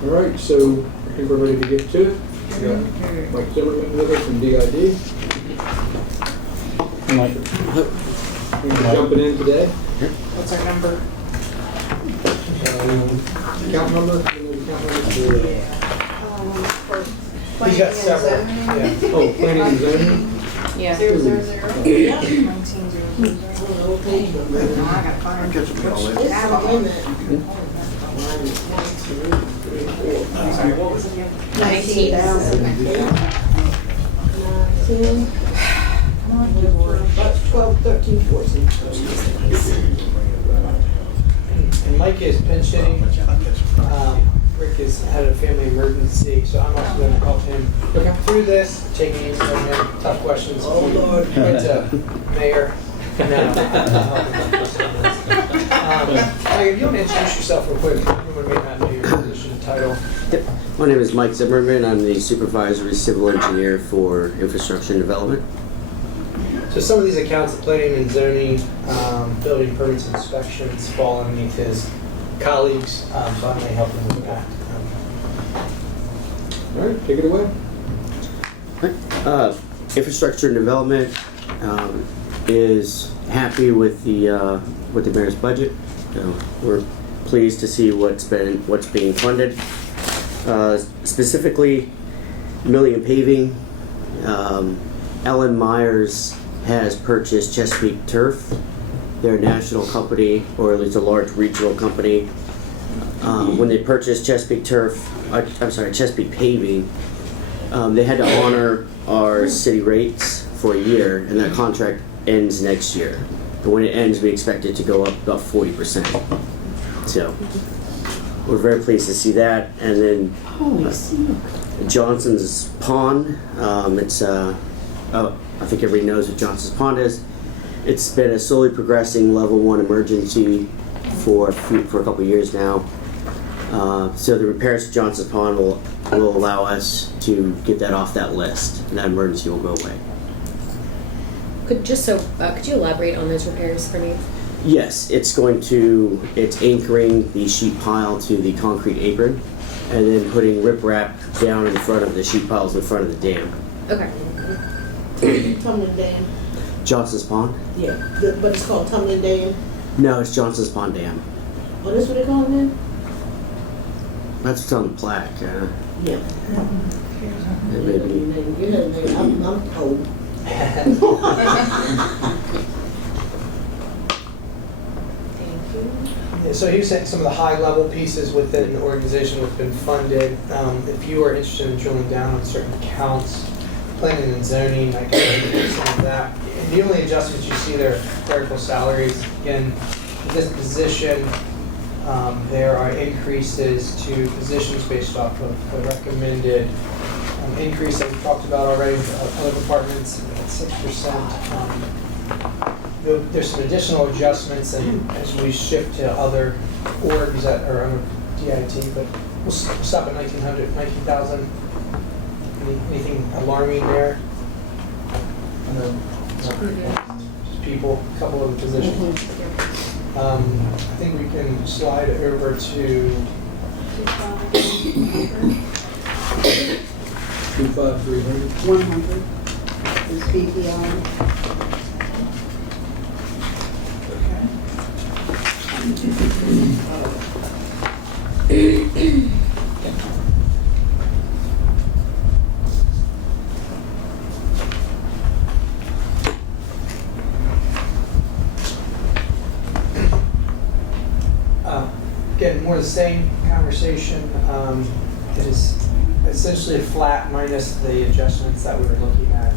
All right, so I think we're ready to get to it. We got Mike Zimmerman with us from DID. Mike. We're jumping in today. What's our number? Account number? He's got several. Yeah. Oh, planning and zoning? Yeah. 000. Yeah. 19,000. No, I gotta find. Sorry, what was it again? 19,000. 12, 13, 14. And Mike is pinch hitting. Rick has had a family emergency, so I'm also going to help him through this, taking these tough questions. Oh, Lord. Right to Mayor. No. Mayor, you want to introduce yourself real quick? Everyone may not know your position title. Yep. My name is Mike Zimmerman. I'm the supervisory civil engineer for infrastructure and development. So some of these accounts, the planning and zoning, building permits and inspections fall underneath his colleagues, so I may help him with that. All right, take it away. Infrastructure and development is happy with the mayor's budget. We're pleased to see what's being funded. Specifically, milling and paving. Ellen Myers has purchased Chesapeake Turf. They're a national company, or at least a large regional company. When they purchased Chesapeake Chesapeake Paving, they had to honor our city rates for a year, and that contract ends next year. And when it ends, we expect it to go up about 40%. So we're very pleased to see that. And then Johnson's Pond. I think everybody knows what Johnson's Pond is. It's been a slowly progressing level 1 emergency for a couple of years now. So the repairs to Johnson's Pond will allow us to get that off that list, and that emergency will go away. Could you elaborate on those repairs for me? Yes, it's anchoring the sheet pile to the concrete apron, and then putting riprap down in front of the sheet piles in front of the dam. Okay. Tumbling Dam. Johnson's Pond? Yeah, but it's called Tumbling Dam. No, it's Johnson's Pond Dam. Oh, that's what they call it then? That's what's on the plaque. Yeah. It may be. I'm old. Yeah, so he was saying some of the high-level pieces within the organization have been funded. If you are interested in drilling down on certain accounts, planning and zoning, I can do some of that. And the only adjustments you see there are clerical salaries. Again, this position, there are increases to positions based off of the recommended increase that we talked about already with other departments at 6%. There's some additional adjustments and as we shift to other orgs that are under DIT, but we'll stop at 19,000. Anything alarming there? Just people, a couple of the positions. I think we can slide over to 25300. 100 is BPI. Again, more of the same conversation. It is essentially flat minus the adjustments that we were looking at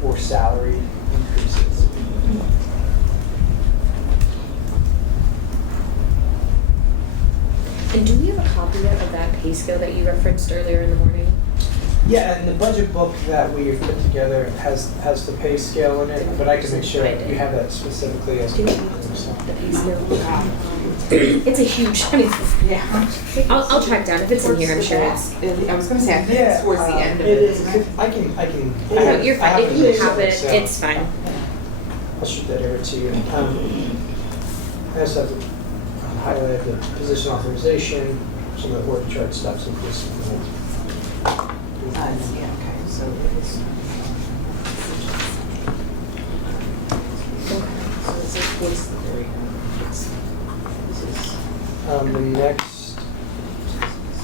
for salary increases. And do we have a copy yet of that pay scale that you referenced earlier in the morning? Yeah, and the budget book that we've put together has the pay scale in it, but I can make sure that you have that specifically as well. The pay scale? It's a huge, Yeah. I'll track down. If it's in here, I'm sure it's. I was going to say, I think it's towards the end of It it. is. I can. No, you're fine. If you have it, so it's fine. I'll shoot that over to you. I also have highlighted the position authorization. some of the org chart stuff's increasing. I see, okay, so it is. So this is, what's the, there we go. This is, The next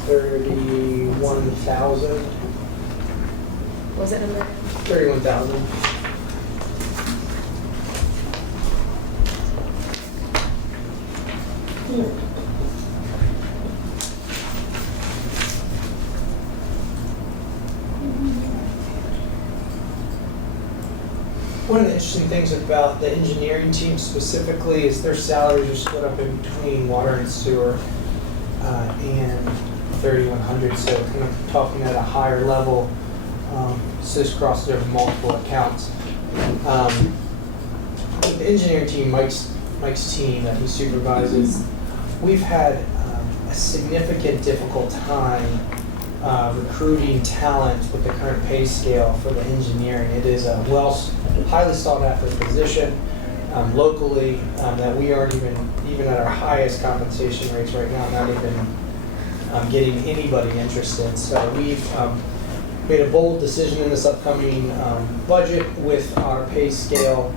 31,000, What was it number? 31,000. One of the interesting things about the engineering team specifically is their salaries are split up in between water and sewer and 3,100. So kind of talking at a higher level, sits across over multiple accounts. The engineering team, Mike's team that he supervises, we've had a significant difficult time recruiting talent with the current pay scale for the engineering. It is a highly sought after position locally that we aren't even at our highest compensation rates right now, not even getting anybody interested. So we've made a bold decision in this upcoming budget with our pay scale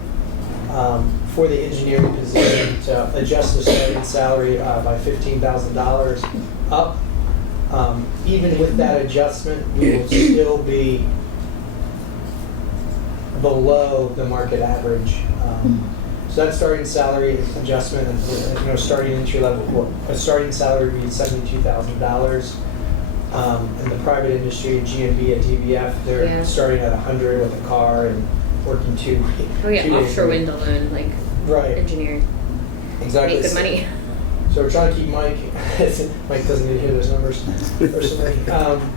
for the engineering position to adjust the starting salary by $15,000 up. Even with that adjustment, we will still be below the market average. So that starting salary adjustment, starting entry level, a starting salary would be $72,000. In the private industry, GMB at DBF, they're starting at 100 with a car and working two. Oh yeah, 2 days offshore a week. wind alone, like Right. engineering, Exactly. make good money. So we're trying to keep Mike. Mike doesn't need to hear those numbers personally,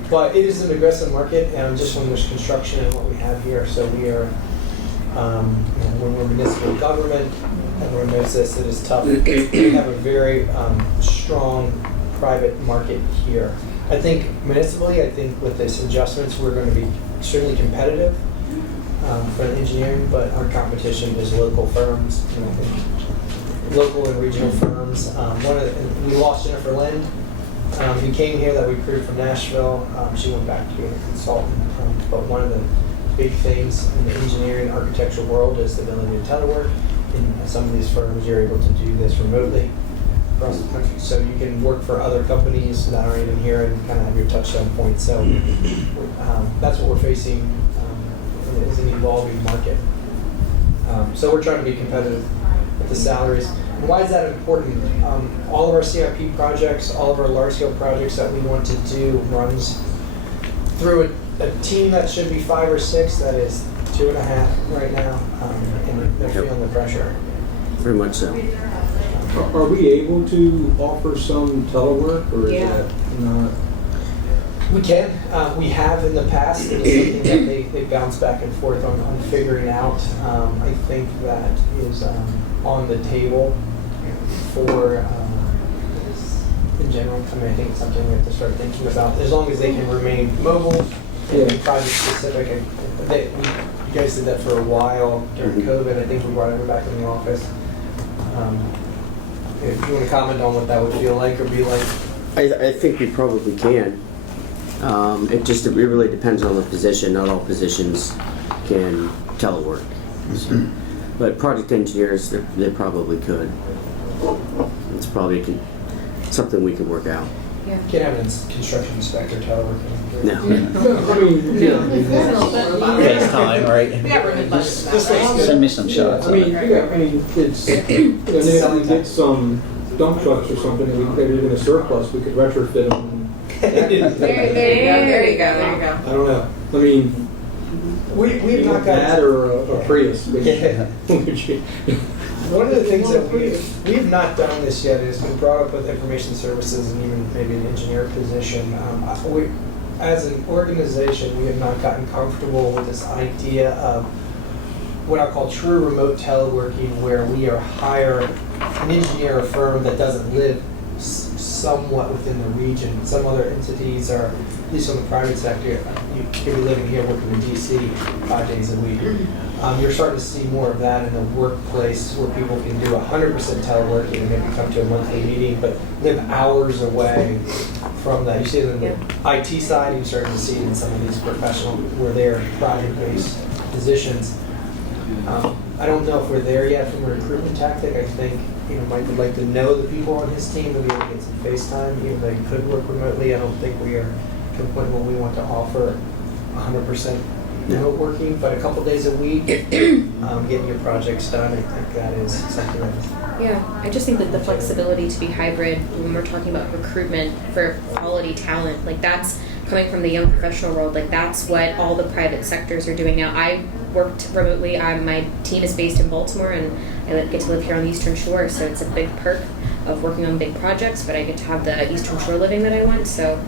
but it is an aggressive market, and just when there's construction and what we have here, so we are. When we're municipal government, everyone knows this. It is tough. We have a very strong private market here. I think municipally, with this adjustments, we're going to be extremely competitive for the engineering, but our competition is local firms. And I think local and regional firms. We lost Jennifer Lind, who came here that we recruited from Nashville. She went back to being a consultant. But one of the big things in the engineering architectural world is the ability to telework. In some of these firms, you're able to do this remotely across the country. So you can work for other companies that aren't even here and kind of have your touchdown point. So that's what we're facing. Is an evolving market. So we're trying to be competitive with the salaries. And why is that important? All of our CIP projects, all of our large-scale projects that we want to do runs through a team that should be 5 or 6 that is 2.5 right now, and they're feeling the pressure. Very much so. Are we able to offer some telework, or is that not? We can. We have in the past. It is something that they bounce back and forth on figuring out. I think that is on the table for, in general. I think it's something we have to start thinking about. As long as they can remain mobile and be project specific. You guys did that for a while during COVID. I think we brought everyone back in the office. If you want to comment on what that would feel like or be like. I think we probably can. It really depends on the position. Not all positions can telework. So, but project engineers, they probably could. It's probably something we can work out. Yeah. You can't have a construction inspector teleworking. No. I mean, FaceTime, right? We got room in budget for that, right? Send me some shots of it. it's, maybe we get some dump trucks or something, and they're even a surplus, we could retrofit them. There you go, there you go, there you go. I don't know. I mean, We've not got that or a Prius. Yeah. One of the things that we've not done this yet is we brought up with information services and even maybe an engineer position. As an organization, we have not gotten comfortable with this idea of what I call true remote teleworking, where we hire an engineer or firm that doesn't live somewhat within the region. Some other entities are, at least on the private sector, you could be living here working in DC 5 days a week. You're starting to see more of that in the workplace where people can do 100% teleworking and maybe come to a monthly meeting, but live hours away from that. You see it in the IT side, you're starting to see it in some of these professional, where they're project-based positions. I don't know if we're there yet from a recruitment tactic. I think, Mike would like to know the people on his team and be able to get some face time, even though he could work remotely. I don't think we are to the point where we want to offer 100% remote working, but a couple days a week, getting your projects done, I think that is something that is. Yeah, I just think that the flexibility to be hybrid when we're talking about recruitment for quality talent, like that's coming from the young professional world, like that's what all the private sectors are doing now. I worked remotely. My team is based in Baltimore, and I get to live here on the Eastern Shore, so it's a big perk of working on big projects, but I get to have the Eastern Shore living that I want, so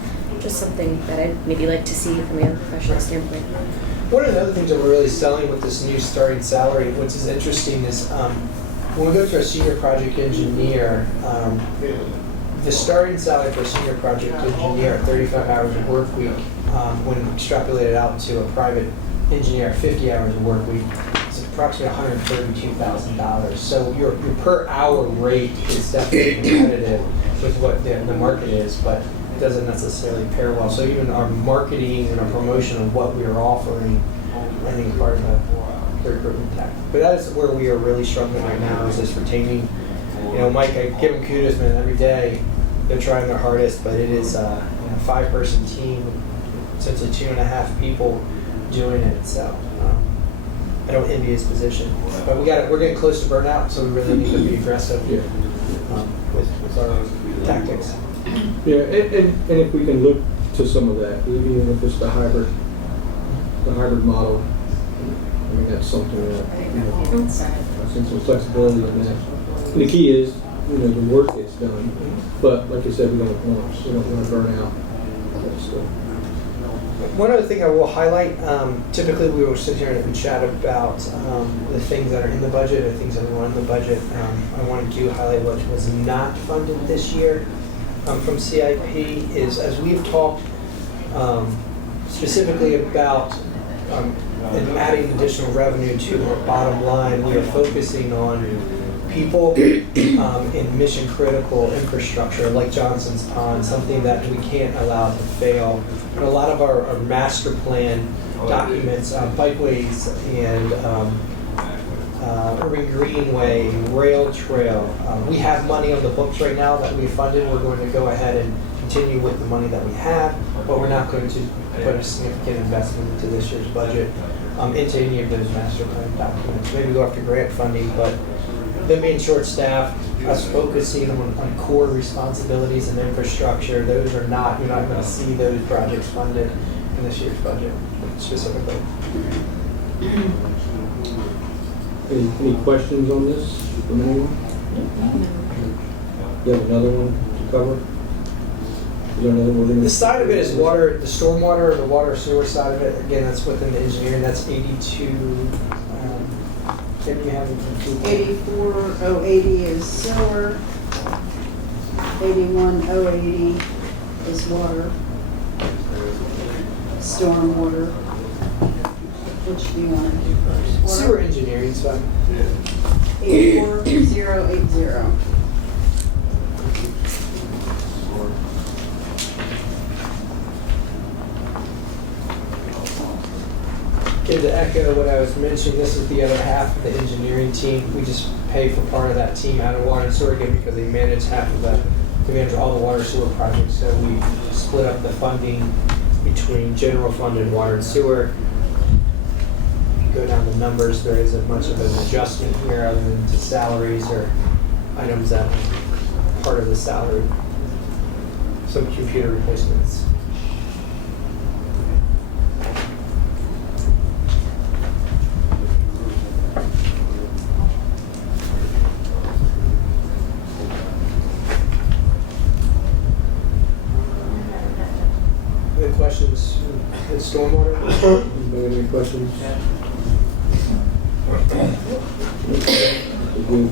just something that I'd maybe like to see from a young professional standpoint. One of the other things that we're really selling with this new starting salary, which is interesting, is when we go to a senior project engineer, the starting salary for a senior project engineer at 35 hours a work week, when extrapolated out to a private engineer at 50 hours a work week, is approximately $132,000. So your per hour rate is definitely competitive with what the market is, but it doesn't necessarily pair well. So even our marketing and our promotion of what we are offering, I think, is part of the recruitment tactic. But that is where we are really struggling right now, is this retaining. Mike, I give them kudos, man, every day. They're trying their hardest, but it is a 5-person team, essentially 2.5 people doing it. So I don't envy his position, but we're getting close to burnout, so we really need to be aggressive with our tactics. Yeah, and if we can look to some of that, even if it's the hybrid model, I mean, that's something that, I think some flexibility in that. And the key is, the work gets done, but like you said, we don't want to burn out. So. One other thing I will highlight, typically we will sit here and chat about the things that are in the budget or things that we want in the budget. I wanted to highlight what was not funded this year from CIP is, as we've talked specifically about adding additional revenue to our bottom line, we are focusing on people in mission critical infrastructure like Johnson's Pond, something that we can't allow to fail. And a lot of our master plan documents, bikeways and urban greenway, rail trail, we have money on the books right now that we funded. We're going to go ahead and continue with the money that we have, but we're not going to put a significant investment into this year's budget into any of those master plan documents. Maybe go after grant funding, but them being short-staffed, us focusing on core responsibilities and infrastructure, those are not, you're not going to see those projects funded in this year's budget specifically. Any questions on this from anyone? You have another one to cover? Is there another one? The side of it is water, the stormwater, the water sewer side of it. Again, that's within the engineering. That's 82. Can you have it? 84,080 is sewer. 81,080 is water. Stormwater. Which do you want to do first? Water? Sewer engineering side. 84080. And to echo what I was mentioning, this is the other half of the engineering team. We just pay for part of that team out of water and sewer again because they manage half of that. They manage all the water sewer projects. So we split up the funding between general fund and water and sewer. If you go down the numbers, there isn't much of an adjustment here other than to salaries or items that are part of the salary. Some computer replacements. Any questions in stormwater? Anybody have any questions? Good.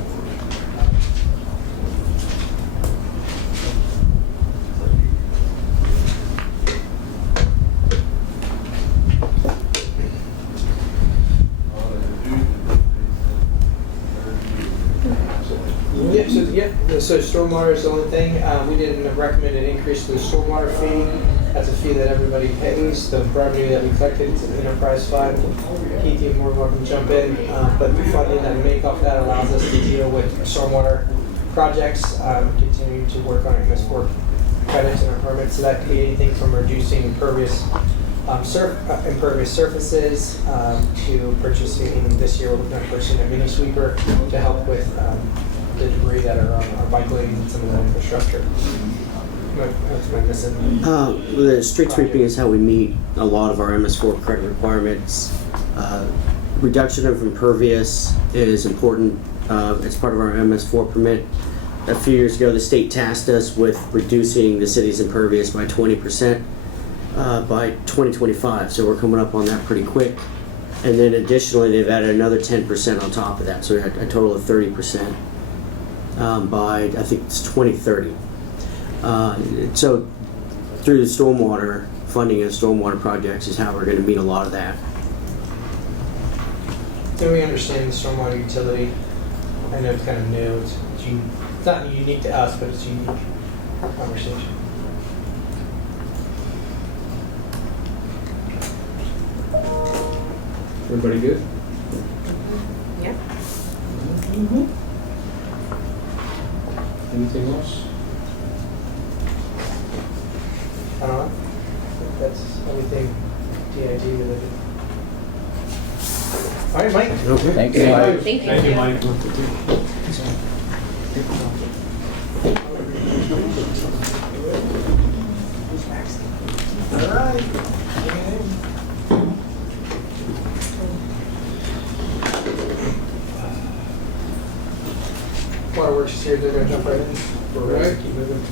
So stormwater is the only thing. We didn't recommend an increase to the stormwater fee. That's a fee that everybody pays. The revenue that we collected is an enterprise fund. Keith, you're more than welcome to jump in. But the funding that we make off that allows us to deal with stormwater projects, continuing to work on MS4 credits and our permits. So that could be anything from reducing impervious surfaces to purchasing, even this year we're looking at purchasing a mini sweeper to help with the debris that are on our bike lanes and some of that infrastructure. What's am I missing? The street sweeping is how we meet a lot of our MS4 credit requirements. Reduction of impervious is important. It's part of our MS4 permit. A few years ago, the state tasked us with reducing the city's impervious by 20% by 2025. So we're coming up on that pretty quick. And then additionally, they've added another 10% on top of that. So we had a total of 30% by, I think it's 2030. So through the stormwater, funding of stormwater projects is how we're going to meet a lot of that. Do we understand the stormwater utility? I know it's kind of new. It's not unique to us, but it's a unique conversation. Everybody good? Yeah. Anything else? I don't know. I think that's everything DIG related. All right, Mike. Okay. Thank you. Thank you. Mike. All right. Waterworks is here. They're going to jump right in. All right. Keep moving.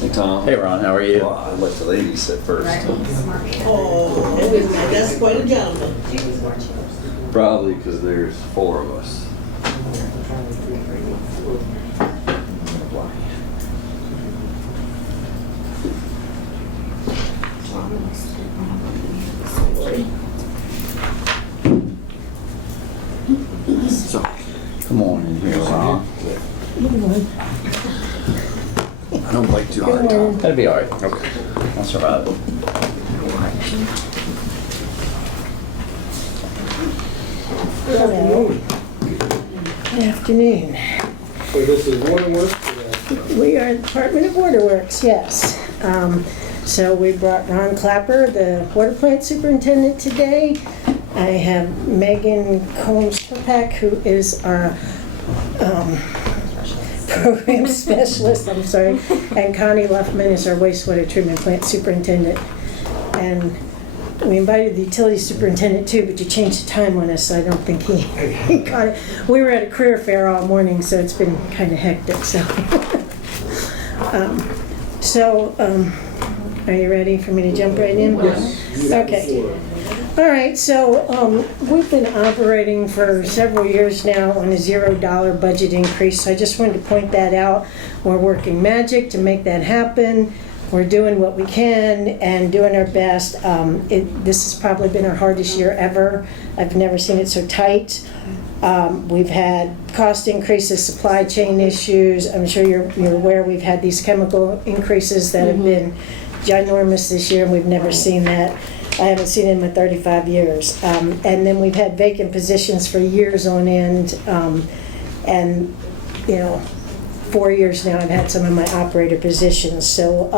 Hey, Tom. Hey Ron, how are you? Well, I let the ladies sit first. Oh, that's quite a gentleman. Probably because there's 4 of us. So, Come on in here, Ron. I don't bite too hard, Tom. That'd be alright. Okay. I'll survive it. Hello. Good afternoon. So this is Waterworks? We are the Department of Waterworks, yes. So we brought Ron Clapper, the water plant superintendent, today. I have Megan Combs-Kopak, who is our program specialist, I'm sorry, and Connie Luffman is our wastewater treatment plant superintendent. And we invited the utility superintendent too, but you changed the time on us, so I don't think he got it. We were at a career fair all morning, so it's been kind of hectic, so. Are you ready for me to jump right in? Yes. Okay. All right, so we've been operating for several years now on a $0 budget increase. So I just wanted to point that out. We're working magic to make that happen. We're doing what we can and doing our best. This has probably been our hardest year ever. I've never seen it so tight. We've had cost increases, supply chain issues. I'm sure you're aware we've had these chemical increases that have been ginormous this year, and we've never seen that. I haven't seen it in my 35 years. And then we've had vacant positions for years on end. And, 4 years now I've had some of my operator positions. So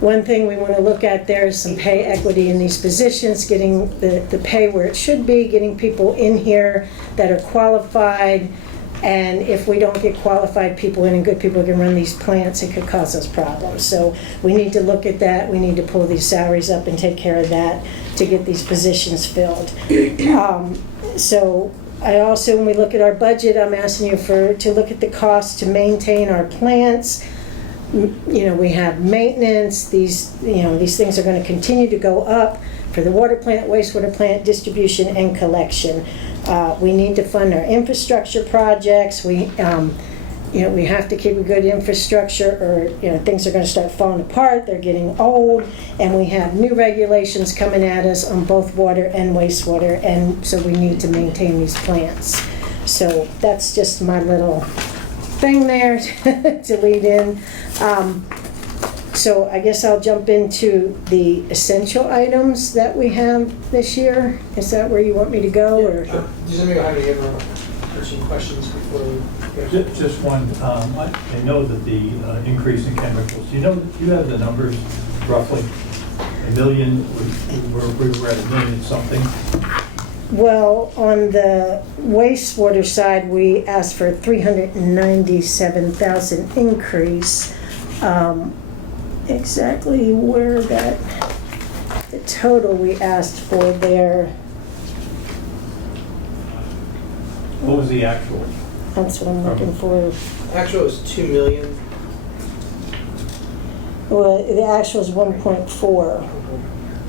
one thing we want to look at there is some pay equity in these positions, getting the pay where it should be, getting people in here that are qualified. And if we don't get qualified people in and good people can run these plants, it could cause us problems. So we need to look at that. We need to pull these salaries up and take care of that to get these positions filled. So I also, when we look at our budget, I'm asking you to look at the cost to maintain our plants. We have maintenance. These things are going to continue to go up for the water plant, wastewater plant, distribution, and collection. We need to fund our infrastructure projects. we have to keep a good infrastructure or, things are gonna start falling apart, they're getting old, and we have new regulations coming at us on both water and wastewater, and so we need to maintain these plants. So that's just my little thing there to lead in. So I guess I'll jump into the essential items that we have this year. Is that where you want me to go, or? Does anybody have any other questions before we go? Just one, I know that the increase in chemicals, do you have the numbers roughly? $1 million, we were at $1 million something. Well, on the wastewater side, we asked for a 397,000 increase. Exactly where the total we asked for there. What was the actual? That's what I'm looking for. Actual is 2 million. Well, the actual is 1.4.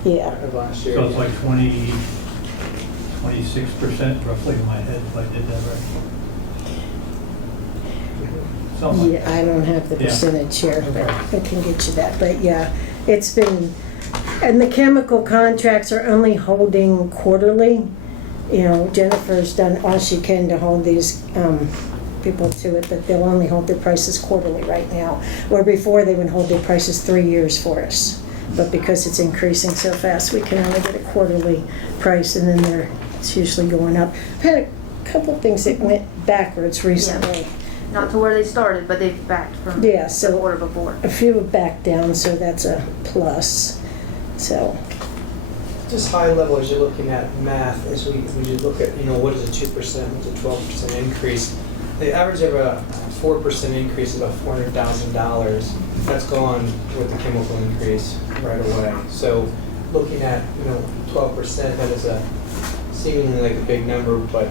Yeah. Of last year. So it's like 26% roughly in my head, if I did that right. Something like Yeah, I don't have the Yeah. percentage here, but I can get you that. But yeah, it's been, and the chemical contracts are only holding quarterly. Jennifer's done all she can to hold these people to it, but they'll only hold their prices quarterly right now. Where before they would hold their prices 3 years for us. But because it's increasing so fast, we can only get a quarterly price, and then it's usually going up. I've had a couple things that went backwards recently. Not to where they started, but they've backed from Yeah, the so quarter before. a few have backed down, so that's a plus. So, Just high level, as you're looking at math, as we just look at, what is a 2%, what's a 12% increase? The average of a 4% increase is about $400,000. That's gone with the chemical increase right away. So looking at, 12%, that is a seemingly like a big number, but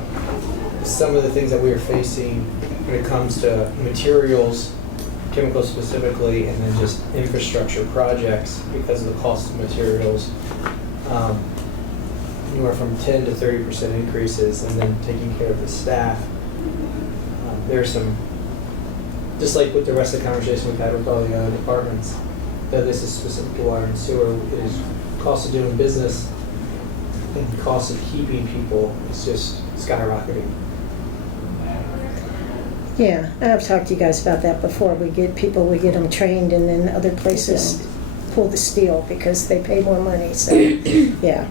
some of the things that we are facing when it comes to materials, chemicals specifically, and then just infrastructure projects because of the cost of materials, anywhere from 10 to 30% increases, and then taking care of the staff. There's some, just like with the rest of the conversation we've had with all the other departments, though this is specific to water and sewer, it is cost of doing business and cost of keeping people is just skyrocketing. yeah, I've talked to you guys about that before. We get them trained, and then other places pull the steel because they pay more money, so, yeah.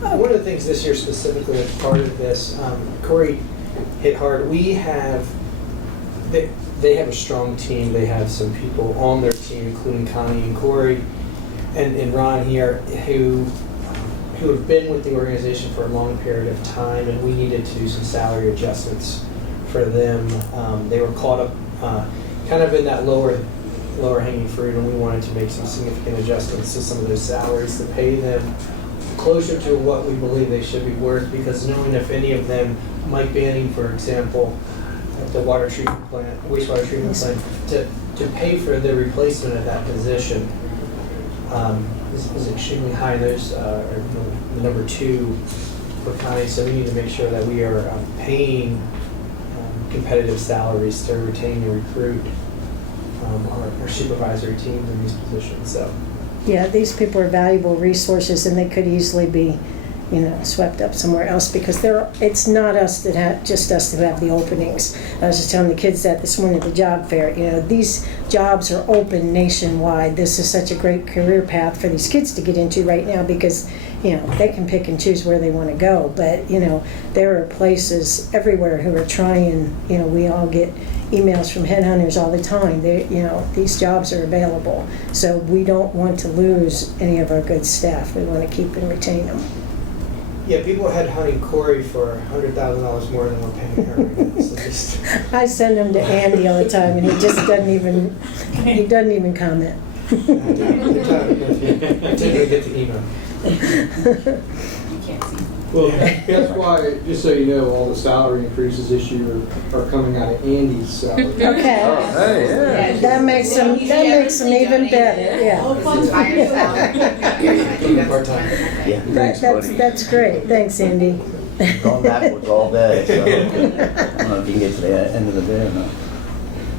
One of the things this year specifically as part of this, Corey hit hard. They have a strong team. They have some people on their team, including Connie and Corey and Ron here, who have been with the organization for a long period of time, and we needed to do some salary adjustments for them. They were caught up kind of in that lower hanging fruit, and we wanted to make some significant adjustments to some of those salaries to pay them closer to what we believe they should be worth, because knowing if any of them, Mike Banning, for example, at the wastewater treatment plant, to pay for the replacement of that position is extremely high. Those are the number 2 for county, so we need to make sure that we are paying competitive salaries to retain and recruit our supervisory teams in these positions. So. Yeah, these people are valuable resources, and they could easily be, swept up somewhere else because it's not just us that have the openings. I was just telling the kids that this morning at the job fair. These jobs are open nationwide. This is such a great career path for these kids to get into right now because, they can pick and choose where they want to go. But, there are places everywhere who are trying. We all get emails from headhunters all the time. These jobs are available. So we don't want to lose any of our good staff. We want to keep and retain them. Yeah, people are headhunting Corey for $100,000 more than we're paying her. So just... I send them to Andy all the time, and he just doesn't even comment. I tend to get the email. You can't see. Well, that's why, just so you know, all the salary increases this year are coming out of Andy's salary. Okay. Oh, hey, yeah. That makes them even better, yeah. Part-time. Yeah. That's great, thanks, Andy. Going backwards all day, so I don't know if you can get to the end of the day or not.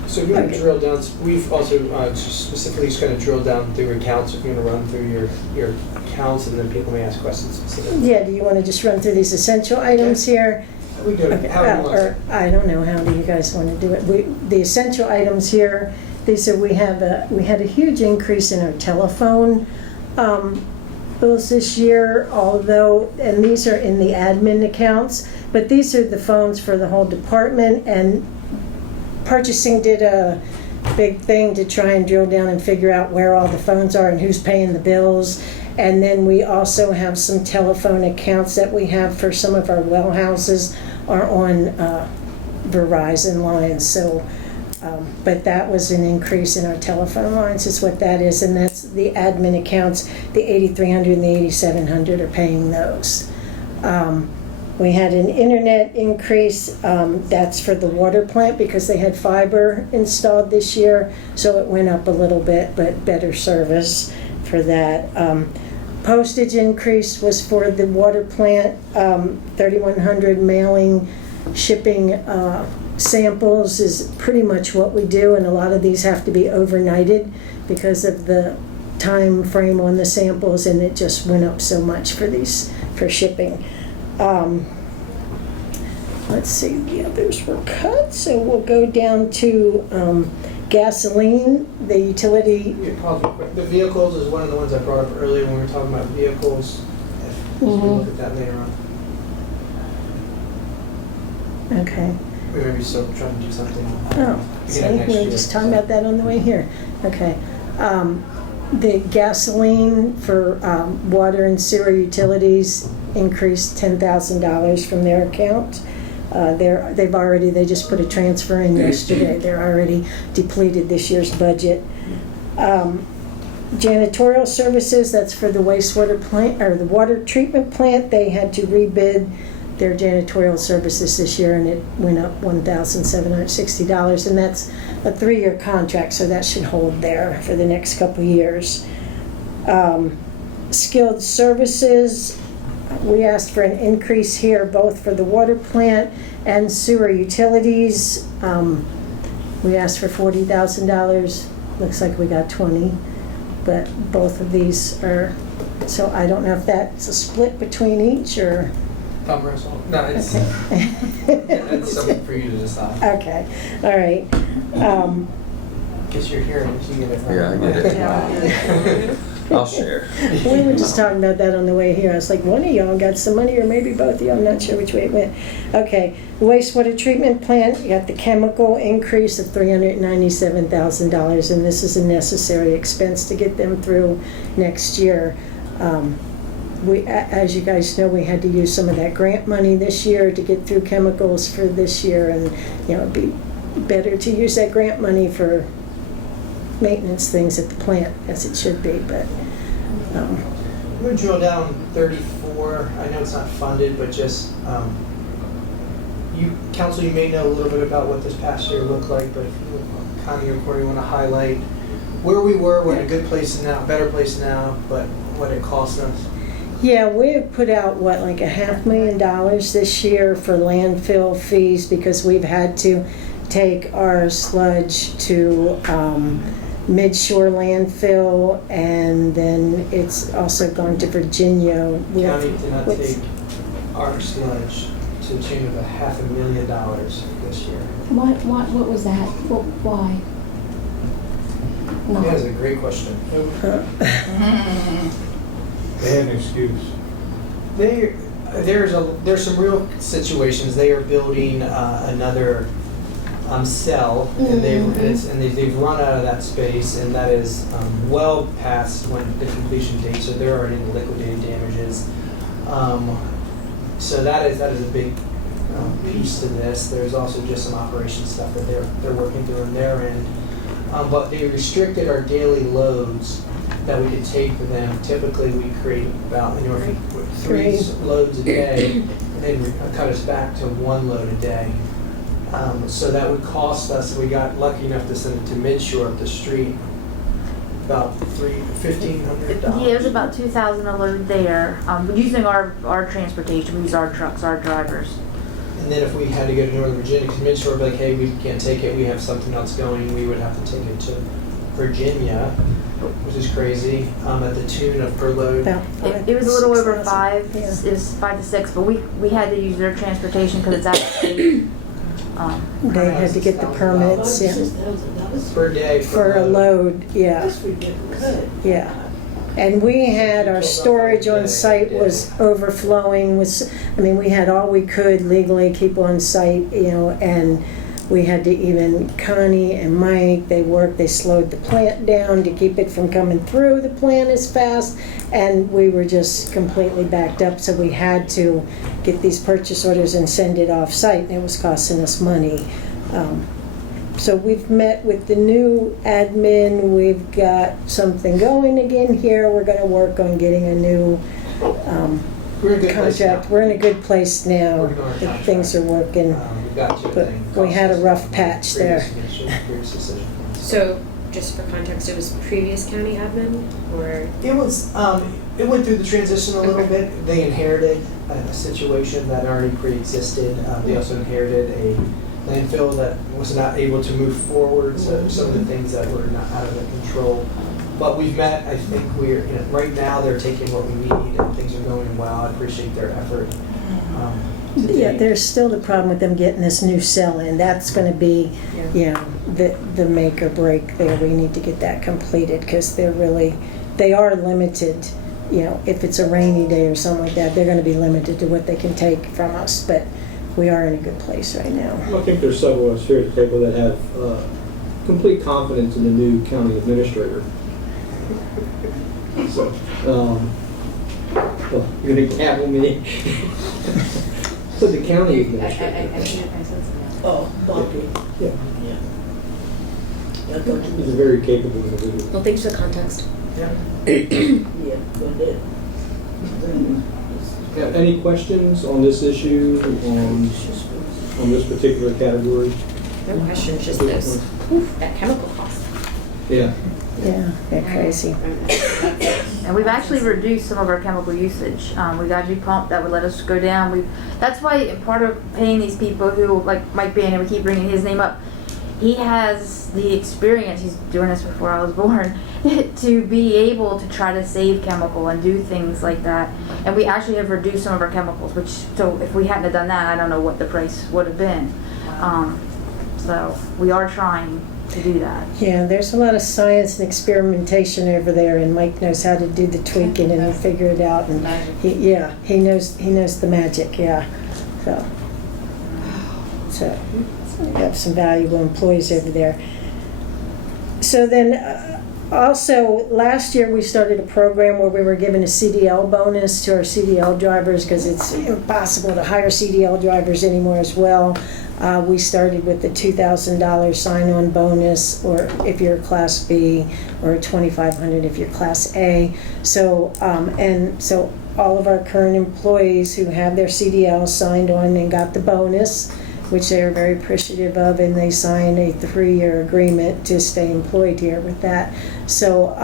So if you want to drill down, we've also specifically just going to drill down through accounts. If you want to run through your accounts, and then people may ask questions specifically. Yeah, do you want to just run through these essential items here? We go Okay, how do you want or, I don't know, how do you guys want to do it? The essential items here, these are, we had a huge increase in our telephone bills this year, although, and these are in the admin accounts, but these are the phones for the whole department, and purchasing did a big thing to try and drill down and figure out where all the phones are and who's paying the bills. And then we also have some telephone accounts that we have for some of our well houses are on Verizon lines. So, but that was an increase in our telephone lines is what that is. And that's the admin accounts, the 8,300 and the 8,700 are paying those. We had an internet increase, that's for the water plant because they had fiber installed this year, so it went up a little bit, but better service for that. Postage increase was for the water plant, 3,100 mailing, shipping samples is pretty much what we do, and a lot of these have to be overnighted because of the time frame on the samples, and it just went up so much for shipping. Let's see, the others were cut, so we'll go down to gasoline, the utility. The vehicles is one of the ones I brought up earlier when we were talking about vehicles. We'll look at that later on. Okay. We may be still trying to do something. Oh, see, we were just talking about that on the way here. Okay. The gasoline for water and sewer utilities increased $10,000 from their account. They just put a transfer in yesterday. They're already depleted this year's budget. Janitorial services, that's for the wastewater plant, or the water treatment plant. They had to rebid their janitorial services this year, and it went up $1,760, and that's a 3-year contract, so that should hold there for the next couple of years. Skilled services, we asked for an increase here both for the water plant and sewer utilities. We asked for $40,000. Looks like we got 20, but both of these are, so I don't know if that's a split between each or. Thumb wrestle. No, it's Okay. it's something for you to decide. Okay, all right. Guess you're here, you get it right. Yeah, I get it. I'll share. We were just talking about that on the way here. I was like, one of y'all got some money, or maybe both of y'all. I'm not sure which way it went. Okay, wastewater treatment plant, you got the chemical increase of $397,000, and this is a necessary expense to get them through next year. As you guys know, we had to use some of that grant money this year to get through chemicals for this year, and it'd be better to use that grant money for maintenance things at the plant, as it should be, but. I'm going to drill down 34. I know it's not funded, but just, Council, you may know a little bit about what this past year looked like, but if you, Connie or Corey, want to highlight where we were, we're in a good place now, better place now, but what it cost us. Yeah, we have put out, like $500,000 this year for landfill fees because we've had to take our sludge to Midshore landfill, and then it's also gone to Virginia. The county did not take our sludge to the tune of $500,000 this year. What was that? Why? No. That's a great question. They had an excuse. There's some real situations. They are building another cell, and they've run out of that space, and that is well past when the completion date. So they're already in the liquidated damages. So that is a big piece to this. There's also just some operation stuff that they're working through on their end. But they restricted our daily loads that we could take for them. Typically, we create about 3 loads a day, and then cut us back to 1 load a day. So that would cost us, if we got lucky enough to send it to Midshore up the street, about $1,500. Yeah, it was about 2,000 a load there. Using our transportation, we use our trucks, our drivers. And then if we had to go to Northern Virginia, because Midshore would be like, hey, we can't take it, we have something else going, we would have to take it to Virginia, which is crazy, at the tune of per load. About It was a little over 6,000. 5. Yeah. It was 5 to 6, but we had to use their transportation because it's actually. They had to get the permits, yeah, Per day. for a load, yeah, That's ridiculous. yeah. And we had, our storage on site was overflowing with, I mean, we had all we could legally keep on site, you know, and we had to even, Connie and Mike, they slowed the plant down to keep it from coming through the plant as fast, and we were just completely backed up, so we had to get these purchase orders and send it off site, and it was costing us money. So we've met with the new admin, we've got something going again here, we're gonna work on getting a new We're in a good place contract. now. We're in a good place now, Working on our contract. things are working. We've got two But things. we had a rough patch there. Previous decision. So, just for context, it was previous county admin, or? It was, it went through the transition a little bit. They inherited a situation that already pre-existed. They also inherited a landfill that was not able to move forward, so some of the things that were not out of their control. But we've met, I think we're, you know, right now they're taking what we need and things are going well. I appreciate their effort. To Yeah, date. there's still the problem with them getting this new cell in. That's gonna be, you know, the make or break there. We need to get that completed, because they are limited. You know, if it's a rainy day or something like that, they're gonna be limited to what they can take from us, but we are in a good place right now. I think there's several of us here at the table that have complete confidence in the new county administrator. So, well, you're gonna gavel me. So the county administrator. Oh, Bobby. Yeah. Yeah, go to He's a very capable individual. Well, thanks for the context. Yeah. Yeah, go ahead. Any questions on this issue, on this particular category? No questions, just this. Oof, that chemical cost. Yeah. Yeah, they're crazy. And we've actually reduced some of our chemical usage. We got a new pump that would let us go down. That's why part of paying these people who, like Mike Bannon, we keep bringing his name up, he has the experience, he's doing this before I was born, to be able to try to save chemical and do things like that. And we actually have reduced some of our chemicals, which, so if we hadn't have done that, I don't know what the price would have been. So we are trying to do that. Yeah, there's a lot of science and experimentation over there, and Mike knows how to do the tweaking and figure it out. And he knows the magic. Yeah, so we have some valuable employees over there. So then, also last year we started a program where we were giving a CDL bonus to our CDL drivers, because it's impossible to hire CDL drivers anymore as well. We started with the $2,000 sign-on bonus, or if you're a Class B, or $2,500 if you're Class A. So, and so all of our current employees who have their CDL signed on and got the bonus, which they are very appreciative of, and they signed a 3-year agreement to stay employed here with that. So,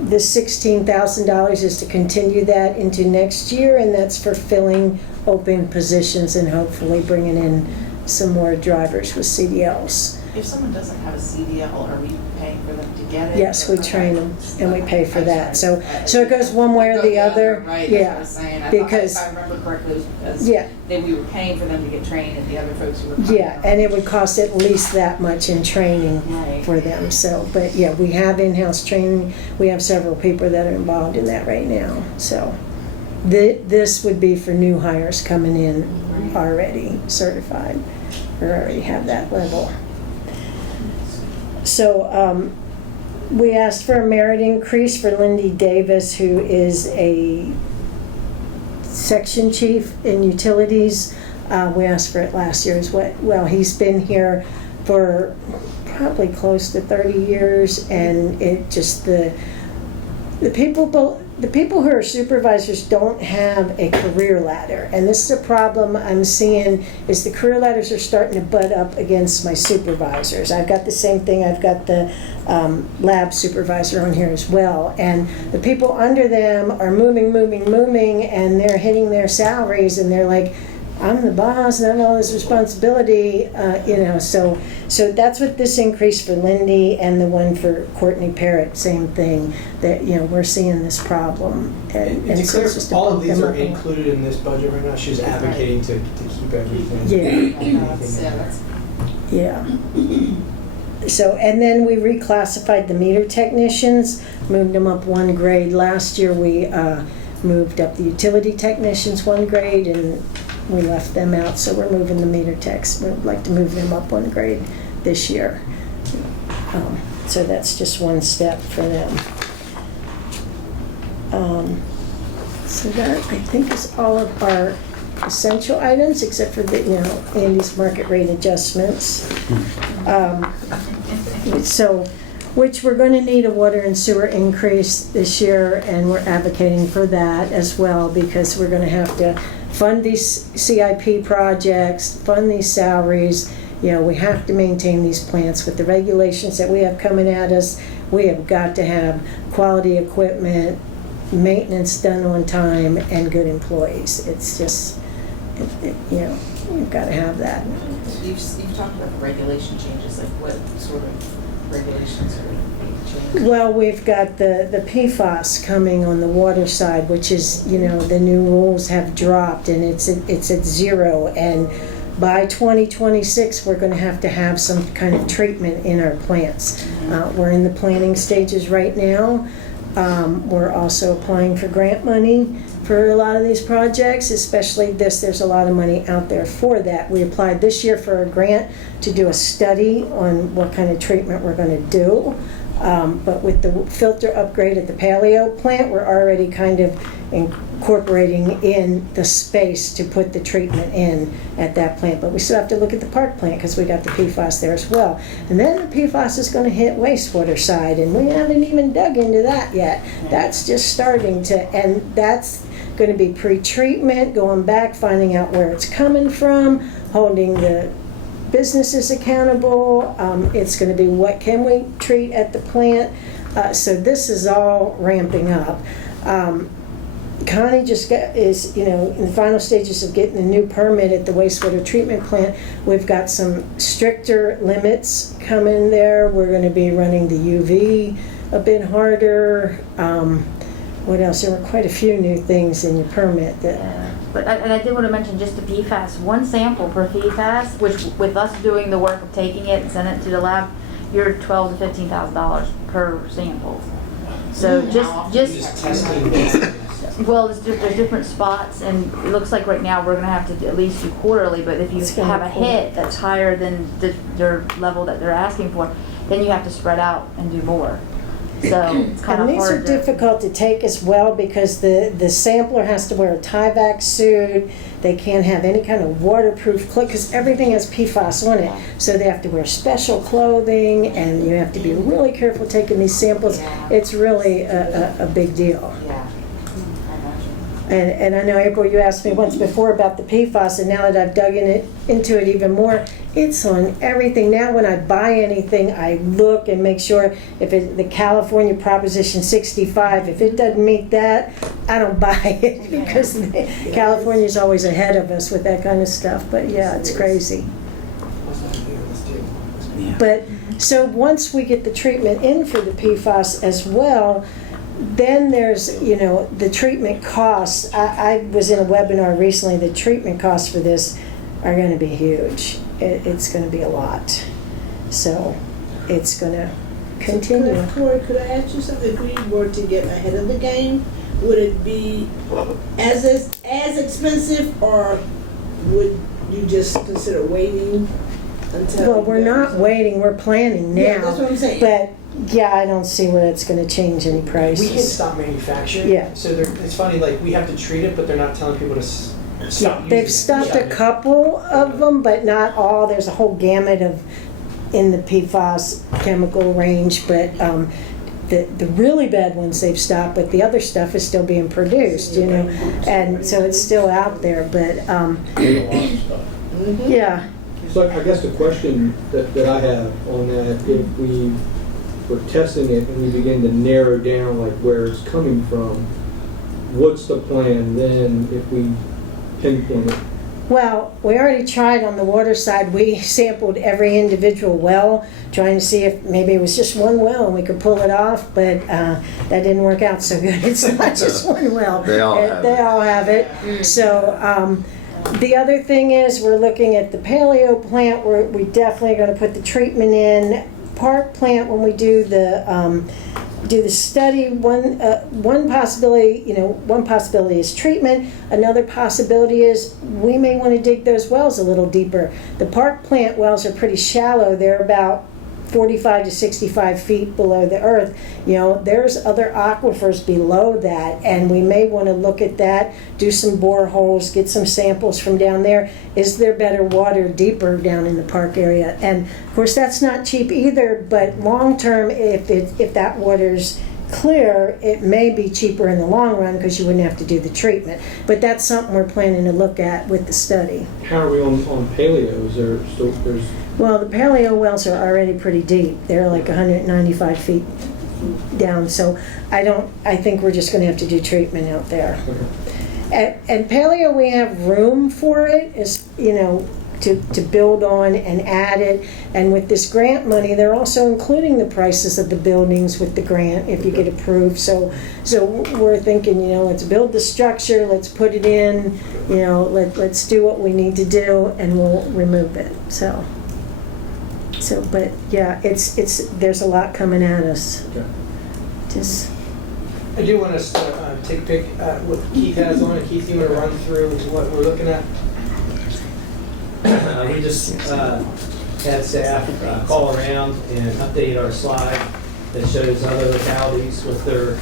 the $16,000 is to continue that into next year, and that's for filling open positions and hopefully bringing in some more drivers with CDLs. If someone doesn't have a CDL, are we paying for them to get it? Yes, we Okay. train them and we pay for I'm that. sorry. So it goes one way or the other. Right, Yeah, that's what I was saying. because- If I remember correctly, it was because Yeah. we were paying for them to get trained and the other folks who were coming Yeah, out. and it would cost at least that much in training Right. for them. So, but yeah, we have in-house training. We have several people that are involved in that right now. So this would be for new hires coming in already certified, or already have that level. So we asked for a merit increase for Lindy Davis, who is a section chief in utilities. We asked for it last year as well. He's been here for probably close to 30 years, and it just the people the people who are supervisors don't have a career ladder, and this is a problem I'm seeing, is the career ladders are starting to butt up against my supervisors. I've got the same thing, I've got the lab supervisor on here as well, and the people under them are moving, and they're hitting their salaries, and they're like, I'm the boss and I have all this responsibility, so that's what this increase for Lindy and the one for Courtney Parrott, same thing, that, we're seeing this problem. And to so clear, it's just to all of bump these them are up a little. included in this budget right now. She's advocating to keep everything. Yeah. So, and then we reclassified the meter technicians, moved them up one grade. Last year we moved up the utility technicians one grade, and we left them out, so we're moving the meter techs. We'd like to move them up one grade this year. So that's just one step for them. So that, I think, is all of our essential items, except for the, Andy's market rate adjustments. So, which we're going to need a water and sewer increase this year, and we're advocating for that as well, because we're going to have to fund these CIP projects, fund these salaries. We have to maintain these plants with the regulations that we have coming at us. We have got to have quality equipment, maintenance done on time, and good employees. It's just, we've got to have that. You've talked about the regulation changes, like what sort of regulations are going to be changed? Well, we've got the PFAS coming on the water side, which is, the new rules have dropped, and it's at 0, and by 2026 we're going to have some kind of treatment in our plants. We're in the planning stages right now. We're also applying for grant money for a lot of these projects, especially this. There's a lot of money out there for that. We applied this year for a grant to do a study on what kind of treatment we're going to do. But with the filter upgrade at the Paleo plant, we're already kind of incorporating in the space to put the treatment in at that plant. But we still have to look at the park plant, because we got the PFAS there as well. And then the PFAS is going to hit wastewater side, and we haven't even dug into that yet. That's just starting to, and that's going to be pre-treatment, going back, finding out where it's coming from, holding the businesses accountable. It's going to be what can we treat at the plant. So this is all ramping up. Connie is in the final stages of getting a new permit at the wastewater treatment plant. We've got some stricter limits coming there. We're going to be running the UV a bit harder. What else? There were quite a few new things in your permit that. But I did want to mention just the PFAS. One sample per PFAS, which with us doing the work of taking it and sending it to the lab, you're $12,000 to $15,000 per sample. So just testing. Well, there's different spots, and it looks like right now we're going to have to at least do quarterly. But if you have a hit that's higher than their level that they're asking for, then you have to spread out and do more. So it's kind of hard. And these are difficult to take as well, because the sampler has to wear a Tyvek suit. They can't have any kind of waterproof clothing, because everything has PFAS on it. So they have to wear special clothing, and you have to be really careful taking these samples. It's really a big deal. Yeah. And I know, April, you asked me once before about the PFAS, and now that I've dug into it even more, it's on everything. Now when I buy anything, I look and make sure if the California Proposition 65, if it doesn't meet that, I don't buy it, because California's always ahead of us with that kind of stuff. But yeah, it's crazy. But so once we get the treatment in for the PFAS as well, then there's, the treatment costs. I was in a webinar recently. The treatment costs for this are going to be huge. It's going to be a lot. So it's going to continue. Corey, could I ask you something? If we were to get ahead of the game, would it be as expensive, or would you just consider waiting until? Well, we're not waiting. We're planning now. Yeah, that's what I'm saying. But yeah, I don't see where it's going to change any prices. We can stop manufacturing. Yeah. So it's funny, like we have to treat it, but they're not telling people to stop using They've it. stopped a couple of them, but not all. There's a whole gamut in the PFAS chemical range, but the really bad ones they've stopped, but the other stuff is still being produced, you know, and so it's still out there, but, There's a lot of stuff. yeah. So I guess the question that I have on that, if we were testing it and we begin to narrow down like where it's coming from, what's the plan then if we pinpoint it? Well, we already tried on the water side. We sampled every individual well, trying to see if maybe it was just one well and we could pull it off, but that didn't work out so good. It's not just one well. They all have They it. all have it. So the other thing is we're looking at the paleo plant. We definitely going to put the treatment in. Park plant, when we do the study, one possibility is treatment. Another possibility is we may want to dig those wells a little deeper. The park plant wells are pretty shallow. They're about 45 to 65 feet below the earth. You know, there's other aquifers below that, and we may want to look at that, do some boreholes, get some samples from down there. Is there better water deeper down in the park area? And of course, that's not cheap either, but long term, if that water's clear, it may be cheaper in the long run because you wouldn't have to do the treatment. But that's something we're planning to look at with the study. How are we on paleo? Is there still, there's, Well, the paleo wells are already pretty deep. They're like 195 feet down, so I think we're just gonna have to do treatment out there. And paleo, we have room for it, is, you know, to build on and add it. And with this grant money, they're also including the prices of the buildings with the grant if you get approved. So we're thinking, you know, let's build the structure, let's put it in, you know, let's do what we need to do, and we'll remove it. So, but yeah, it's there's a lot coming at us. okay. Just I do want us to take a pic at what Keith has on it. Keith, you want to run through what we're looking at? We just had staff call around and update our slide that shows other localities what their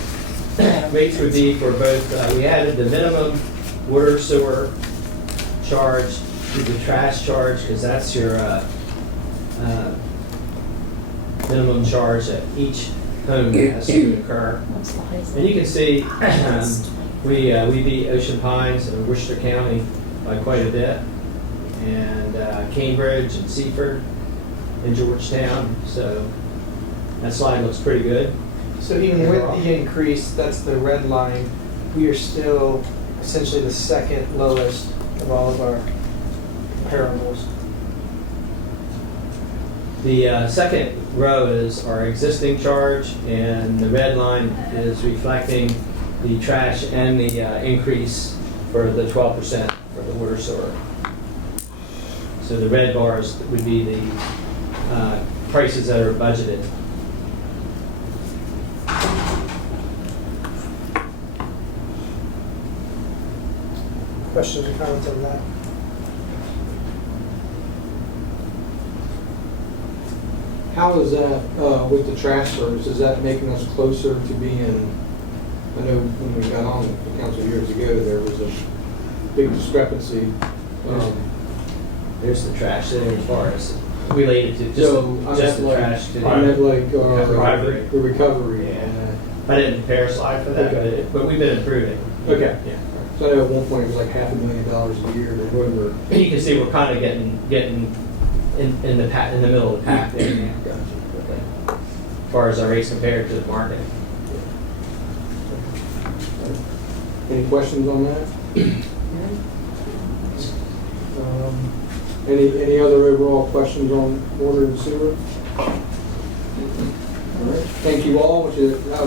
rates would be for both. We added the minimum water sewer charge to the trash charge, because that's your minimum charge that each home has to incur. And you can see we beat Ocean Pines and Worcester County by quite a bit, and Cambridge and Seaford and Georgetown. So that slide looks pretty good. So even with the increase, that's the red line, we are still essentially the second lowest of all of our comparables. The second row is our existing charge, and the red line is reflecting the trash and the increase for the 12% for the water sewer. So the red bars would be the prices that are budgeted. Questions or comments on that? How is that with the trash service? Is that making us closer to being, I know when we got on the council years ago, there was a big discrepancy. There's the trash there as far as related to So just the trash to I meant like recovery. the recovery. Yeah. I didn't prepare a slide for that, Okay. but we've been improving. Okay. Yeah. So I know at one point it was like $500,000 a year or whatever. You can see we're kind of getting in the middle of the pack there now. As far as our rates compared to the market. Any questions on that? Any other overall questions on water and sewer? All right. Thank you all.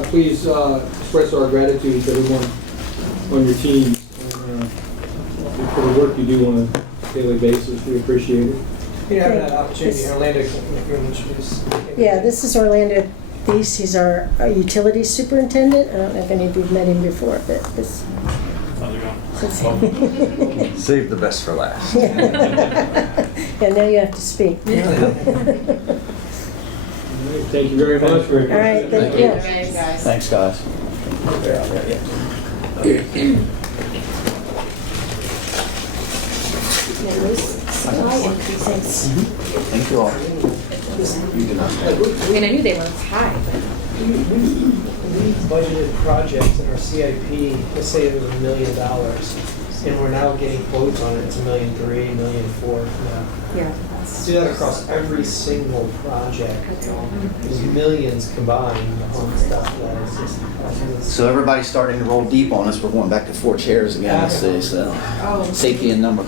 Please express our gratitude to everyone on your team for the work you do on a daily basis. We appreciate it. You have an opportunity, Orlando, if you want to introduce. yeah, this is Orlando Thies. He's our utilities superintendent. I don't know if any of you've met him before, but this. Save the best for last. Yeah, now you have to speak. Thank you very much. All right, thank you. Thanks, guys. Thank you all. I mean, I knew they were high, but We budgeted projects in our CIP, let's say it was $1 million, and we're now getting quotes on it, it's $1.3 million, $1.4 million. Yeah. Do that across every single project. There's millions combined on stuff that is just. So everybody's starting to roll deep on us. We're going back to 4 chairs again, let's see, so. Safety in numbers.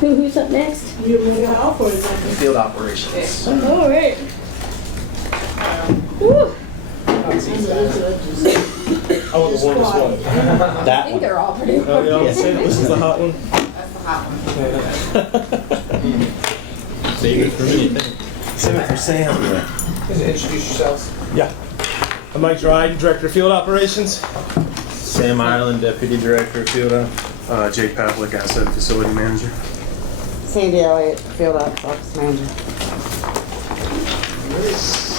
Who's up next? You're moving off or is that? Field operations. All right. Woo. I want the warmest one. I That think one. they're all pretty. Oh, yeah, Yes. this is the hot one. That's the hot one. Save it for me. Save it for Sam. Just introduce yourselves. Yeah. I'm Mike Dryden, Director of Field Operations. Sam Ireland, Deputy Director of Field Op. Jay Pavlik, Asset Facility Manager. Sandy Elliott, Field Office Manager.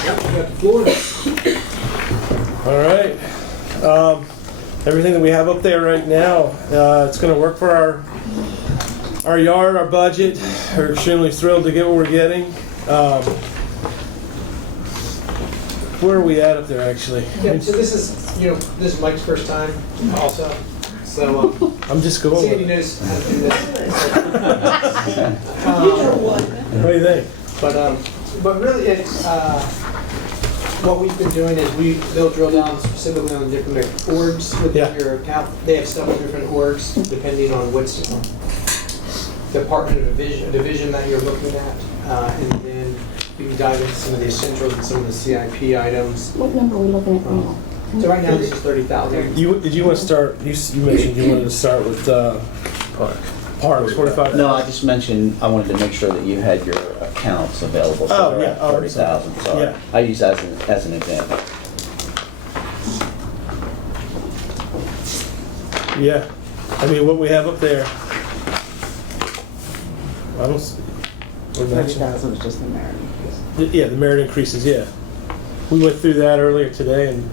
Yep, you got the floor. All right. Everything that we have up there right now, it's going to work for our yard, our budget. We're extremely thrilled to get what we're getting. Where are we at up there, actually? Yeah, so this is Mike's first time also. So I'm just going Sandy with it. knows how to do this. What do you think? But really, what we've been doing is they'll drill down specifically on the different orgs within your account. They have several different orgs depending on which department or division that you're looking at, and then we can dive into some of the essentials and some of the CIP items. What number are we looking at now? So right now this is 30,000. Did you want to start? You mentioned you wanted to start with Parks 45. No, I just mentioned I wanted to make sure that you had your accounts available. So they're at 30,000. Sorry, Yeah. I use that as an example. Yeah, I mean what we have up there. I don't. 30,000 is just the merit increase. Yeah, the merit increases. Yeah, we went through that earlier today, and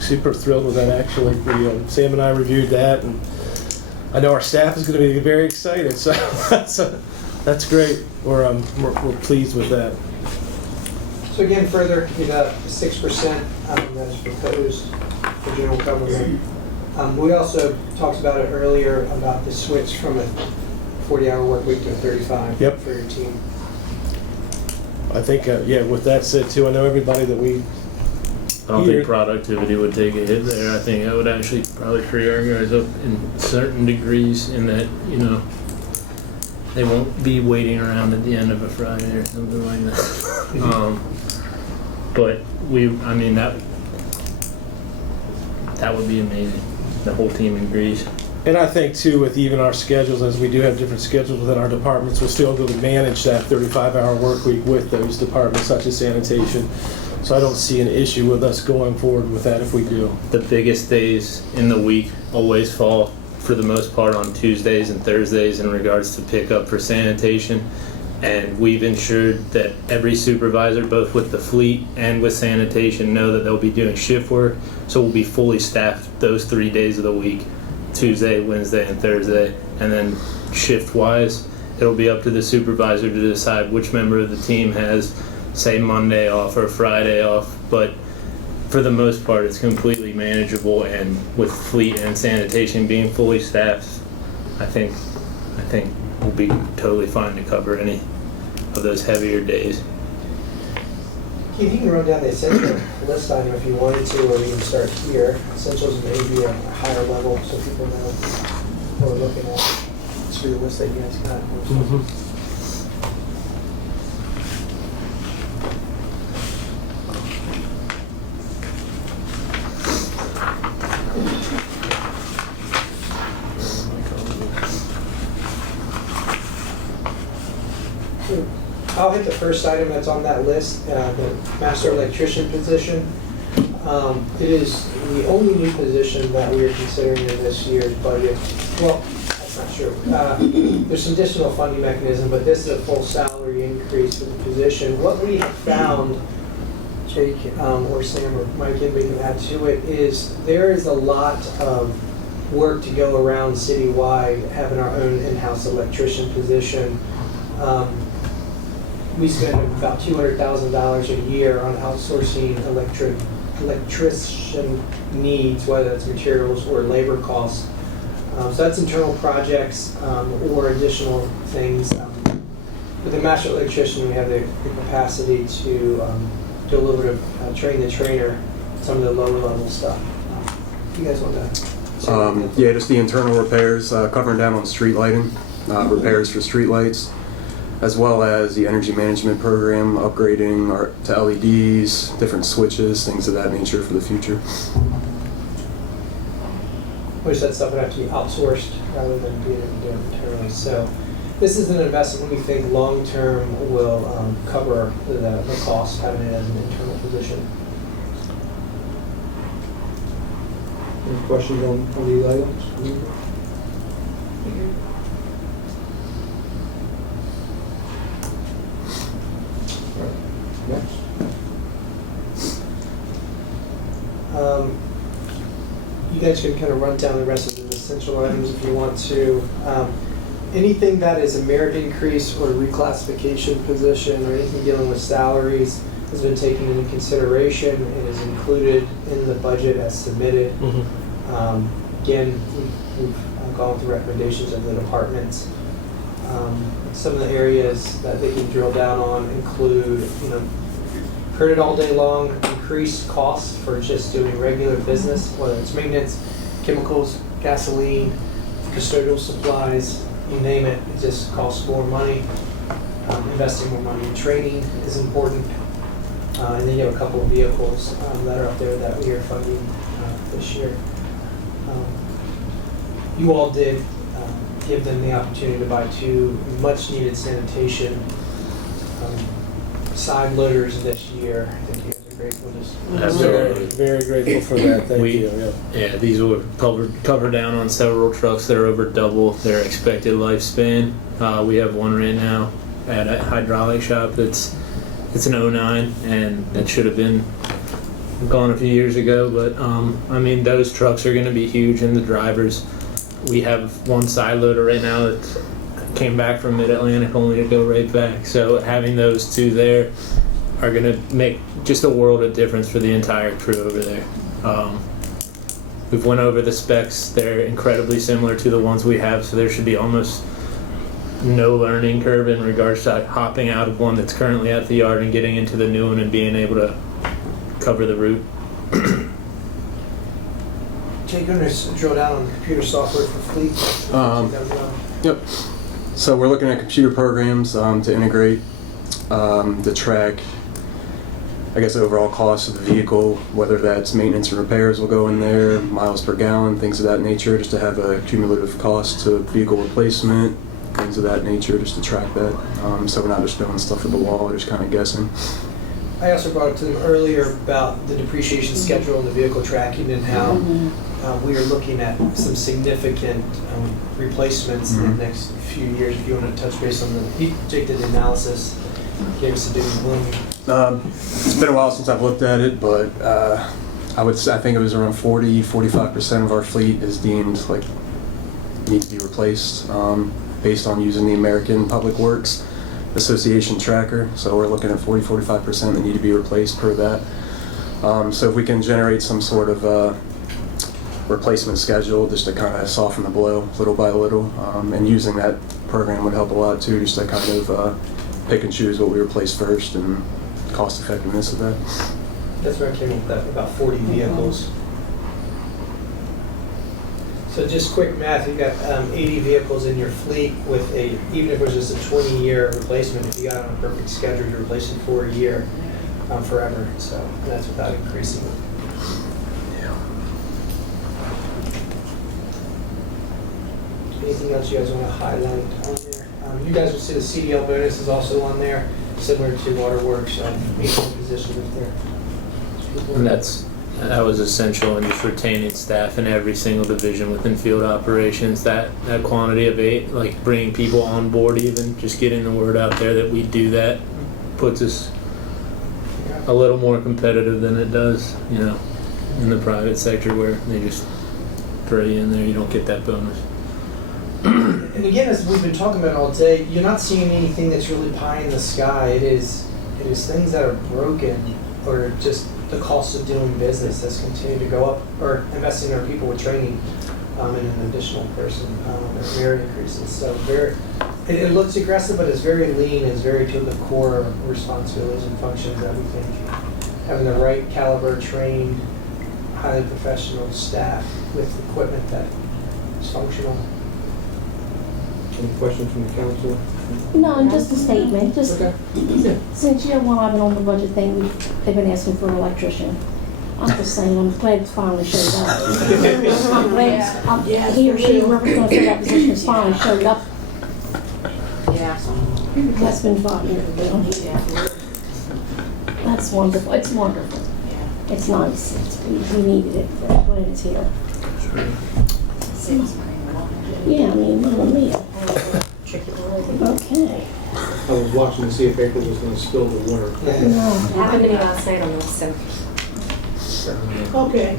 super thrilled with that. Actually, Sam and I reviewed that, and I know our staff is going to be very excited. So that's great. We're pleased with that. So again, further, you got 6% that is proposed for general government. We also talked about it earlier about the switch from a 40-hour work week to a 35 Yep. for your team. I think, with that said too, I know everybody that we. I don't think productivity would take a hit there. I think it would actually probably free our guys up in certain degrees in that, they won't be waiting around at the end of a Friday or something like that. But that would be amazing. The whole team agrees. And I think too, with even our schedules, as we do have different schedules within our departments, we're still able to manage that 35-hour work week with those departments such as sanitation. So I don't see an issue with us going forward with that if we do. The biggest days in the week always fall, for the most part, on Tuesdays and Thursdays in regards to pickup for sanitation. And we've ensured that every supervisor, both with the fleet and with sanitation, know that they'll be doing shift work. So we'll be fully staffed those 3 days of the week, Tuesday, Wednesday, and Thursday. And then shift-wise, it'll be up to the supervisor to decide which member of the team has, say, Monday off or Friday off. But for the most part, it's completely manageable. And with fleet and sanitation being fully staffed, I think we'll be totally fine to cover any of those heavier days. Keith, you can run down the essential list item if you wanted to, or you can start here. Essentials may be a higher level so people know what we're looking at. It's for the list that you guys got. I'll hit the first item that's on that list, the master electrician position. It is the only new position that we are considering in this year's budget. Well, that's not true. There's some additional funding mechanism, but this is a full salary increase for the position. What we have found, Jake or Sam or Mike, and we can add to it, is there is a lot of work to go around citywide having our own in-house electrician position. we spend about $200,000 a year on outsourcing electrician needs, whether it's materials or labor costs. So that's internal projects or additional things. With the master electrician, we have the capacity to do a little bit of train the trainer, some of the lower level stuff. You guys want to? Yeah, just the internal repairs, covering down on street lighting, repairs for street lights, as well as the energy management program, upgrading to LEDs, different switches, things of that nature for the future. Which that stuff would have to be outsourced rather than being done internally. So this is an investment we think long term will cover the cost having it as an internal position. Any questions on these items? All right, next. You guys can kind of run down the rest of the essential items if you want to. Anything that is a merit increase or reclassification position or anything dealing with salaries has been taken into consideration and is included in the budget as submitted. Again, we've gone with the recommendations of the departments. Some of the areas that they can drill down on include, heard it all day long, increased costs for just doing regular business, whether it's maintenance, chemicals, gasoline, custodial supplies, you name it, it just costs more money. Investing more money in training is important. And then you have a couple of vehicles that are up there that we are funding this year. You all did give them the opportunity to buy 2 much needed sanitation side loaders this year. I think you guys are grateful. Absolutely. Very grateful for that. Thank you. Yeah, these will cover down on several trucks that are over double their expected lifespan. We have one right now at a hydraulic shop it's an 09, and that should have been gone a few years ago. But those trucks are going to be huge, and the drivers. We have one side loader right now that came back from Mid-Atlantic only to go right back. So having those 2 there are going to make just a world of difference for the entire crew over there. We've went over the specs. They're incredibly similar to the ones we have, so there should be almost no learning curve in regards to hopping out of one that's currently at the yard and getting into the new one and being able to cover the route. Jake, you're going to drill down on the computer software for fleet. Yep. So we're looking at computer programs to integrate, to track, overall cost of the vehicle, whether that's maintenance and repairs will go in there, miles per gallon, things of that nature, just to have a cumulative cost to vehicle replacement, things of that nature, just to track that. So we're not just throwing stuff at the wall, just kind of guessing. I also brought up to them earlier about the depreciation schedule and the vehicle tracking and how we are looking at some significant replacements in the next few years. If you want to touch base on Jake did the analysis, gave us a doom and gloom. It's been a while since I've looked at it, but I think it was around 45% of our fleet is deemed need to be replaced based on using the American Public Works Association tracker. So we're looking at 45% that need to be replaced per that. So if we can generate some sort of replacement schedule just to kind of soften the blow little by little, and using that program would help a lot too, just to kind of pick and choose what we replace first and cost effectiveness of that. That's where I came up with that, about 40 vehicles. So just quick math, you've got 80 vehicles in your fleet with even if it was just a 20-year replacement, if you got on a perfect schedule, you're replacing for a year forever. So that's without increasing it. Anything else you guys want to highlight on there? You guys will see the CDL bonus is also on there, similar to Waterworks, 18 positions up there. And that was essential in just retaining staff in every single division within field operations. That quantity of 8, bringing people on board, even just getting the word out there that we do that, puts us a little more competitive than it does, in the private sector where they just throw you in there, you don't get that bonus. And again, as we've been talking about all day, you're not seeing anything that's really pie in the sky. It is things that are broken, or just the cost of doing business has continued to go up, or investing in our people with training and an additional person, merit increases. So it looks aggressive, but it's very lean. It's very to the core responsibilities and functions that we think having the right caliber, trained, highly professional staff with equipment that is functional. Any questions from the council? No, just a statement, just, Okay. since year one I've been on the budget thing, they've been asking for an electrician. I'm just saying, I'm glad it's finally showed up. I'm glad he or she, whoever's gonna fill that position is finally showed up. Yeah. That's been 5 years ago. That's wonderful, it's wonderful. It's nice, we needed it, but when it's here. Yeah, I mean, little meal. Okay. I was watching to see if April was going to spill the water. No. Happened to me last night on this, so. Okay.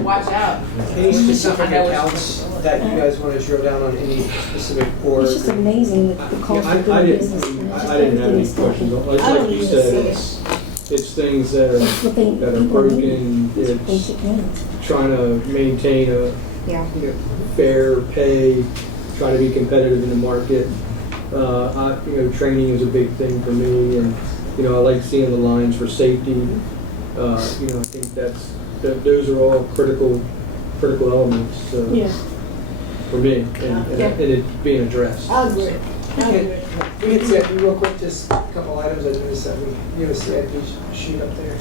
Watch out. Any specific accounts that you guys want to drill down on, any specific board? It's just amazing the cost Yeah, of doing business. I didn't have any questions. Like you said, it's things that are broken. It's Basic needs. trying to maintain a fair pay, try to be competitive in the market. Training is a big thing for me, and I like seeing the lines for safety. I think those are all critical elements for me, and it being addressed. I agree. We can see real quick, just a couple items I noticed that we give us the sheet up there.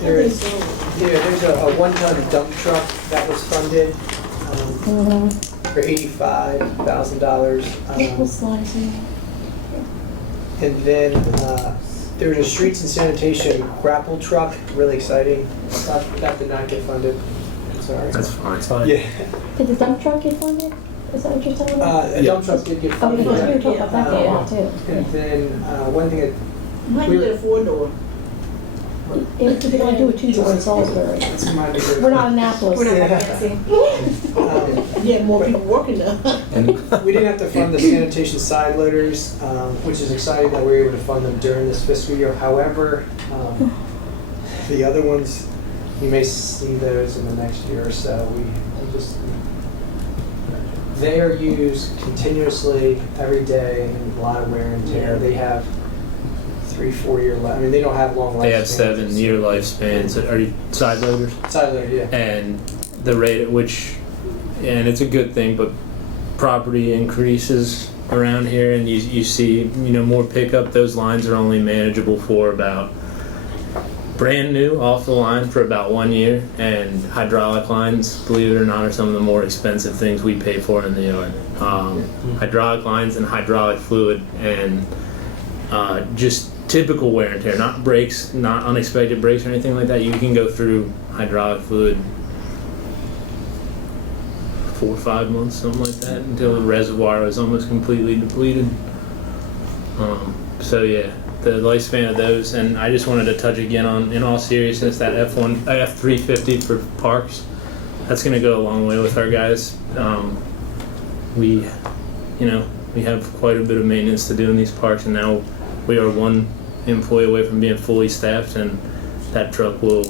There's a one-ton dump truck that was funded for $85,000. It was slicing. And then there was a streets and sanitation grapple truck, really exciting. That did not get funded. Sorry. That's fine. It's fine. Yeah. Did the dump truck get funded? Is that what you're telling me? A dump truck did get Okay, funded. because we were talking about that for a while too. And then one thing Might get a 4-door. If they want to do a 2-door in Salisbury. We're not Annapolis. We're not that fancy. Yeah, more people working now. we didn't have to fund the sanitation side loaders, which is exciting that we were able to fund them during this fiscal year. However, the other ones, you may see those in the next year or so. They are used continuously every day and a lot of wear and tear. They have 3-4 year life. I mean, they don't have long lifespans. They have 7-year lifespans. Are you side loaders? Side loader, yeah. And the rate at which, and it's a good thing, but property increases around here, and you see more pickup. Those lines are only manageable for about brand new off the line for about 1 year, and hydraulic lines, believe it or not, are some of the more expensive things we pay for in the yard. Hydraulic lines and hydraulic fluid, and just typical wear and tear, not breaks, not unexpected breaks or anything like that. You can go through hydraulic fluid 4 or 5 months, something like that, until the reservoir is almost completely depleted. So yeah, the lifespan of those, and I just wanted to touch again on, in all seriousness, that F350 for parks. That's going to go a long way with our guys. We have quite a bit of maintenance to do in these parks, and now we are 1 employee away from being fully staffed, and that truck will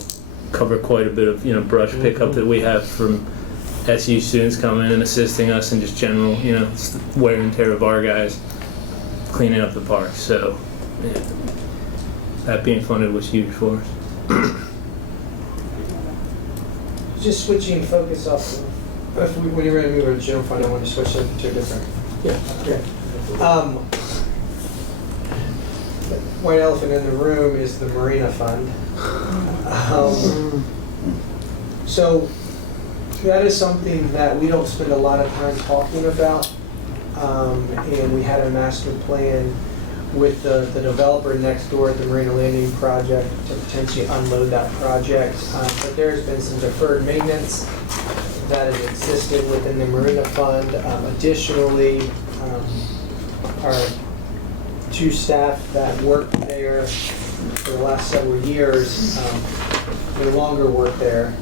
cover quite a bit of brush pickup that we have from SU students coming in and assisting us, and just general wear and tear of our guys cleaning up the park. So yeah, that being funded was huge for us. Just switching focus up. When you're ready to move to the general fund, I want to switch to a different. Yeah. Okay. White elephant in the room is the Marina Fund. So that is something that we don't spend a lot of time talking about, and we had a master plan with the developer next door at the Marina Landing project to potentially unload that project. But there's been some deferred maintenance that has existed within the Marina Fund. Additionally, our 2 staff that work there for the last several years, no longer work there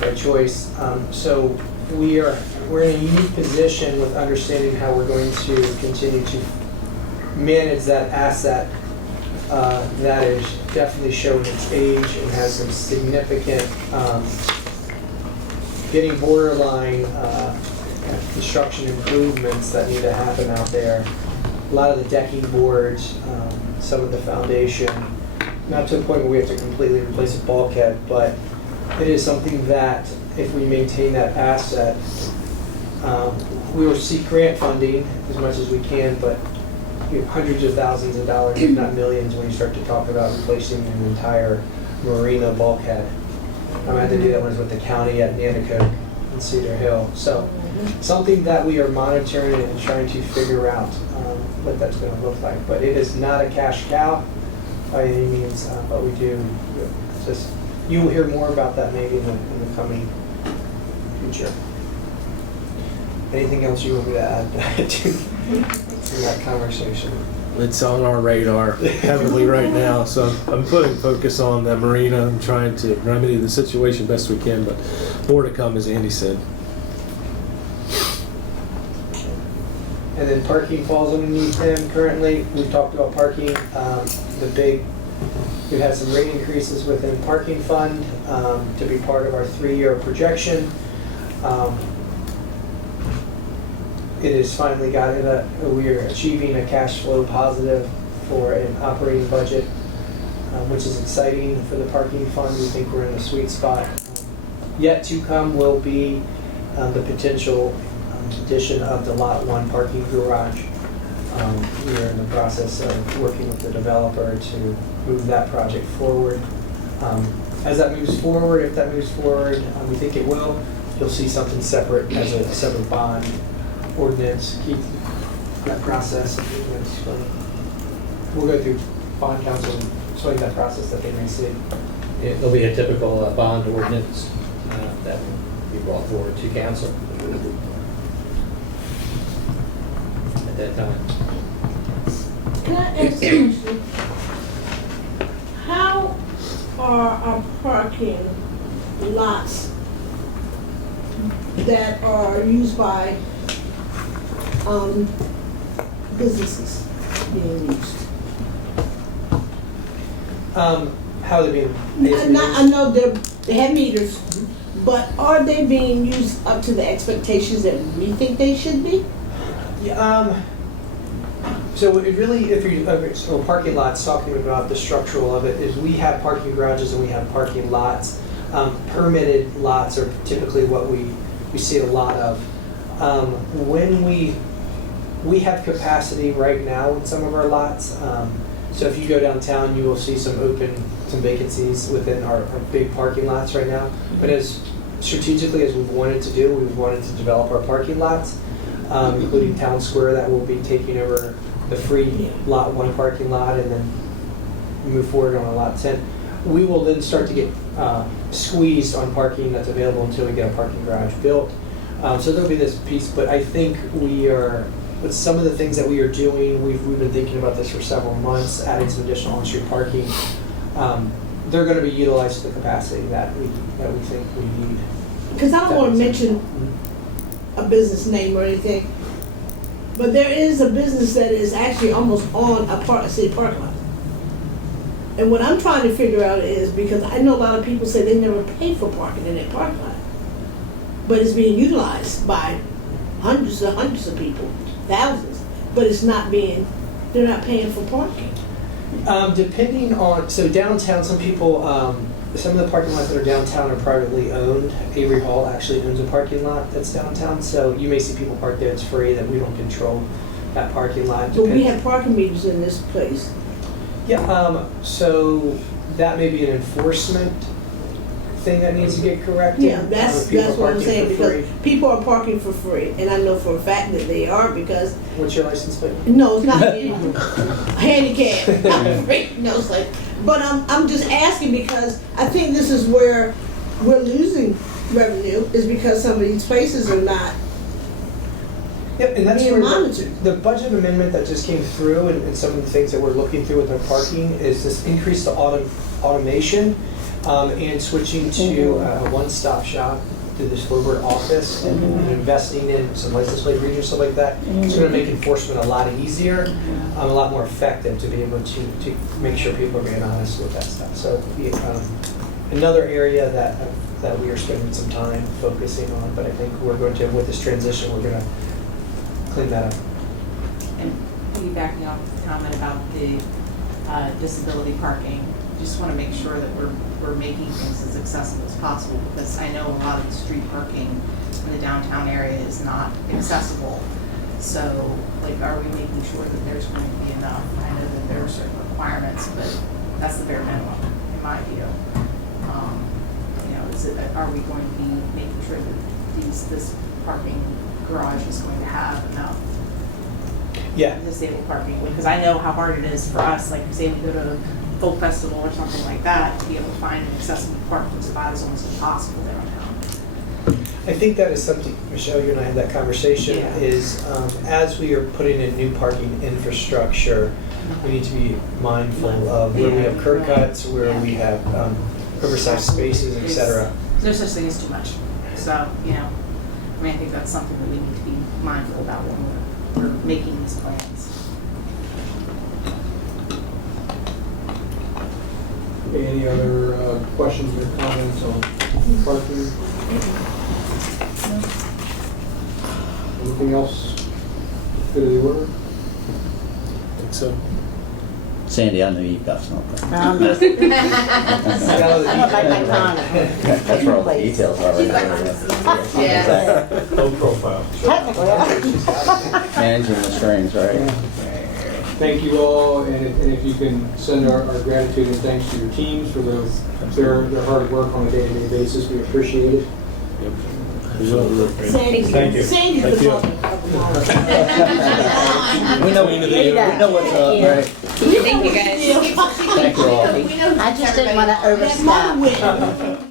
by choice. So we're in a unique position with understanding how we're going to continue to manage that asset that is definitely showing its age and has some significant, getting borderline construction improvements that need to happen out there. A lot of the decking boards, some of the foundation, not to the point where we have to completely replace a bulkhead, but it is something that if we maintain that asset, we will seek grant funding as much as we can, but hundreds of thousands of dollars, if not millions, when you start to talk about replacing an entire marina bulkhead. I had to do that when I was with the county at Nanticoke and Cedar Hill. So something that we are monitoring and trying to figure out what that's going to look like. But it is not a cash cow by any means, but we do. Just you will hear more about that maybe in the coming future. Anything else you want me to add to that conversation? It's on our radar heavily right now, so I'm putting focus on the marina and trying to remedy the situation best we can, but more to come, as Andy said. And then parking falls underneath them currently. We've talked about parking. We've had some rate increases within parking fund to be part of our 3-year projection. It has finally gotten that we are achieving a cash flow positive for an operating budget, which is exciting for the parking fund. We think we're in a sweet spot. Yet to come will be the potential addition of the Lot 1 parking garage. We are in the process of working with the developer to move that project forward. As that moves forward, if that moves forward, we think it will, you'll see something separate as a separate bond ordinance. Keith, that process, we'll go through bond council and explain that process that they may see. There'll be a typical bond ordinance that will be brought forward to council at that time. Can I ask a question? How are our parking lots that are used by businesses being used? How are they being? I know they have meters, but are they being used up to the expectations that we think they should be? Yeah, so it really, so parking lots, talking about the structural of it, is we have parking garages and we have parking lots. Permitted lots are typically what we see a lot of. When we have capacity right now in some of our lots. So if you go downtown, you will see some vacancies within our big parking lots right now. But as strategically as we've wanted to do, we've wanted to develop our parking lots, including Town Square that will be taking over the free Lot 1 parking lot and then move forward on a Lot 10. We will then start to get squeezed on parking that's available until we get a parking garage built. So there'll be this piece, but I think with some of the things that we are doing, we've been thinking about this for several months, adding some additional on-street parking. They're going to be utilized to the capacity that we think we need. Because I don't want to mention a business name or anything, but there is a business that is actually almost on a city parking lot. And what I'm trying to figure out is, because I know a lot of people say they never pay for parking in their parking lot, but it's being utilized by hundreds of people, thousands, but it's not they're not paying for parking. Depending on, so downtown, some people, some of the parking lots that are downtown are privately owned. Avery Hall actually owns a parking lot that's downtown, so you may see people park there, it's free, that we don't control that parking lot. But we have parking meters in this place. Yeah, so that may be an enforcement thing that needs to get corrected. Yeah, that's what I'm saying, because people are parking for free, and I know for a fact that they are, because... What's your license plate? No, it's not handicapped, not free, no, it's like... But I'm just asking because I think this is where we're losing revenue, is because some of these places are not Yep, and that's being where monitored. the budget amendment that just came through and some of the things that we're looking through with our parking is this increase to automation and switching to a one-stop shop through this forward office and investing in some license plate readers, stuff like that. It's going to make enforcement a lot easier, a lot more effective to be able to make sure people are being honest with that stuff. So another area that we are spending some time focusing on, but I think we're going to, with this transition, we're going to clean that up. And piggybacking off the comment about the disability parking, just want to make sure that we're making things as accessible as possible, because I know a lot of the street parking in the downtown area is not accessible. So, like, are we making sure that there's going to be enough? I know that there are certain requirements, but that's the bare minimum, in my view. Are we going to be making sure that this parking garage is going to have enough disabled parking? Because I know how hard it is for us, like say we go to a folk festival or something like that, to be able to find an accessible parking spot is almost impossible downtown. I think that is something, Michelle, you and I had that conversation, is as we are putting in new parking infrastructure, we need to be mindful of where we have curb cuts, where we have oversized spaces, et cetera. There's no such thing as too much. So, I think that's something that we need to be mindful about when we're making these plans. Okay, any other questions or comments on parking? Anything else good of the order? I think so. Sandy, I know you've got something. That's That's where all the details are. Low profile. Managing the strings, right? Thank you all, and if you can send our gratitude and thanks to your teams for their hard work on a day-to-day basis, we appreciate it. Sandy, Thank you. Sandy's Thank the you. bubble. We know what's up, right? Thank you guys. Thank you all. I just didn't want to overstep.